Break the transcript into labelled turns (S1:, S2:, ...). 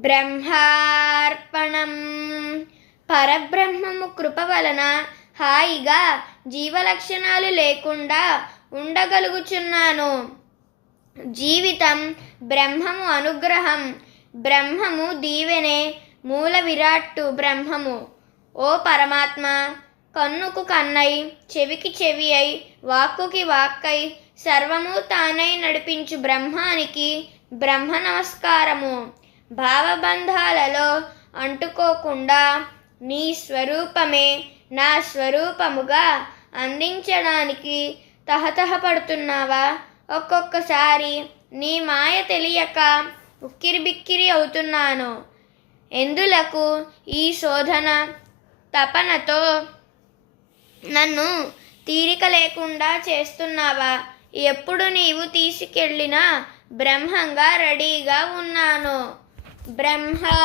S1: బ్రహ్మార్పణం. పరబ్రహ్మము కృప వలన హాయిగా జీవలక్షణాలు లేకుండా ఉండగలుగుచున్నాను. జీవితం బ్రహ్మము అనుగ్రహం. బ్రహ్మము దీవెనే మూల విరాట్టు బ్రహ్మము. ఓ పరమాత్మ కన్నుకు కన్నై చెవికి చెవి అయి వాక్కుకి వాక్కై సర్వము తానై నడిపించు బ్రహ్మానికి బ్రహ్మ నమస్కారము. భావబంధాలలో అంటుకోకుండా నీ స్వరూపమే నా స్వరూపముగా అందించడానికి తహతహపడుతున్నావా? ఒక్కొక్కసారి నీ మాయ తెలియక ఉక్కిరిబిక్కిరి అవుతున్నాను. ఎందులకు ఈ శోధన? తపనతో నన్ను తీరిక లేకుండా చేస్తున్నావా? ఎప్పుడు నీవు తీసుకెళ్ళినా బ్రహ్మంగా రెడీగా ఉన్నాను. ब्रह्मा